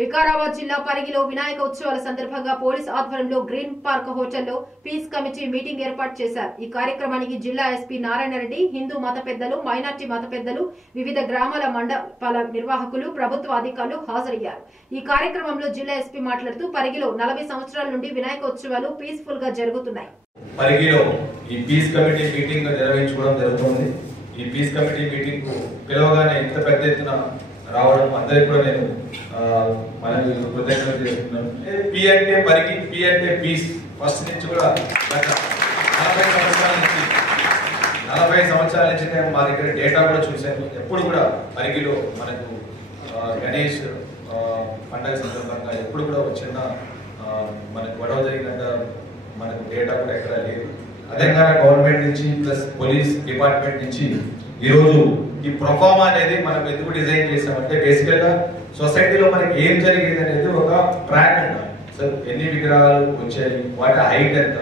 వికారాబాద్ జిల్లా పరిగిలో వినాయక ఉత్సవాల సందర్భంగా పోలీస్ ఆధ్వర్యంలో గ్రీన్ పార్క్ హోటల్లో పీస్ కమిటీ మీటింగ్ ఏర్పాటు చేశారు। ఈ కార్యక్రమానికి జిల్లా ఎస్పీ నారాయణ రెడ్డి, హిందూ మత పెద్దలు, మైనార్టీ మత పెద్దలు, వివిధ గ్రామాల మండపాల నిర్వాహకులు, ప్రభుత్వ అధికారులు హాజరయ్యారు। ఈ కార్యక్రమంలో జిల్లా ఎస్పీ మాట్లాడుతూ పరిగిలో 40 సంవత్సరాల నుండి వినాయక ఉత్సవాలు పీస్ఫుల్ గా జరుగుతున్నాయి। పరిగిలో ఈ పీస్ కమిటీ మీటింగ్ నిర్వహించుకోవడం జరుగుతుంది। ఈ పీస్ కమిటీ మీటింగ్ కు పిలవగానే ఇంత పెద్ద ఎత్తున రావడం అందరికి కూడా నేను మనకి కృతజ్ఞతలు చేస్తున్నాను। పీ అంటే పరిగి, పీ అంటే పీస్। ఫస్ట్ నుంచి కూడా 40 సంవత్సరాల నుంచి నేను మా దగ్గర డేటా కూడా చూశాను। ఎప్పుడు కూడా పరిగిలో మనకు గణేష్ పండుగ సందర్భంగా ఎప్పుడు కూడా వచ్చిన మనకు గొడవ జరిగినంత మనకు డేటా కూడా ఎక్కడ లేదు। అదేవిధంగా గవర్నమెంట్ నుంచి ప్లస్ పోలీస్ డిపార్ట్మెంట్ నుంచి ఈరోజు ఈ ప్రొఫార్మా అనేది మనం ఎందుకు డిజైన్ చేసామంటే బేసికల్ గా సొసైటీలో మనకి ఏం జరిగింది అనేది ఒక ట్రాక్ ఉండాలి। సో ఎన్ని విగ్రహాలు వచ్చాయి, వాటి హైట్ ఎంత,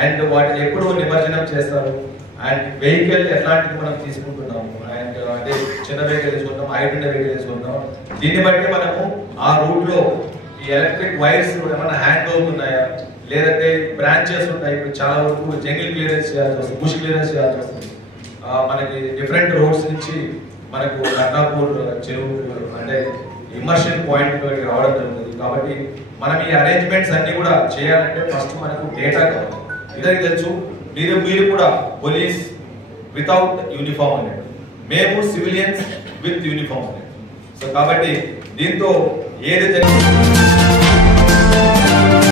అండ్ వాటిని ఎప్పుడు నిమజ్జనం చేస్తారు, అండ్ వెహికల్ ఎట్లాంటిది మనం తీసుకుంటున్నాము, అండ్ అంటే చిన్న వెహికల్ తీసుకుంటాం, హైట్ ఉండే వెహికల్ తీసుకుంటాం। దీన్ని బట్టి మనము ఆ రూట్ లో ఈ ఎలక్ట్రిక్ వైర్స్ ఏమైనా హ్యాంగ్ అవుతున్నాయా, లేదంటే బ్రాంచెస్ ఉన్నాయి। ఇప్పుడు చాలా వరకు జంగిల్ క్లియరెన్స్ చేయాల్సి వస్తుంది, బుష్ క్లియరెన్స్ చేయాల్సి వస్తుంది। మనకి డిఫరెంట్ రోడ్స్ నుంచి మనకు కర్ణాపూర్ చెరువు అంటే ఇమర్షన్ పాయింట్ రావడం జరుగుతుంది। కాబట్టి మనం ఈ అరేంజ్మెంట్స్ అన్ని కూడా చేయాలంటే ఫస్ట్ మనకు డేటా కావాలి। ఇదరికి తెలుసు, మీరు కూడా పోలీస్ వితౌట్ యూనిఫామ్ అనేది, మేము సివిలియన్స్ విత్ యూనిఫామ్ అనేది। సో కాబట్టి దీంతో ఏదైతే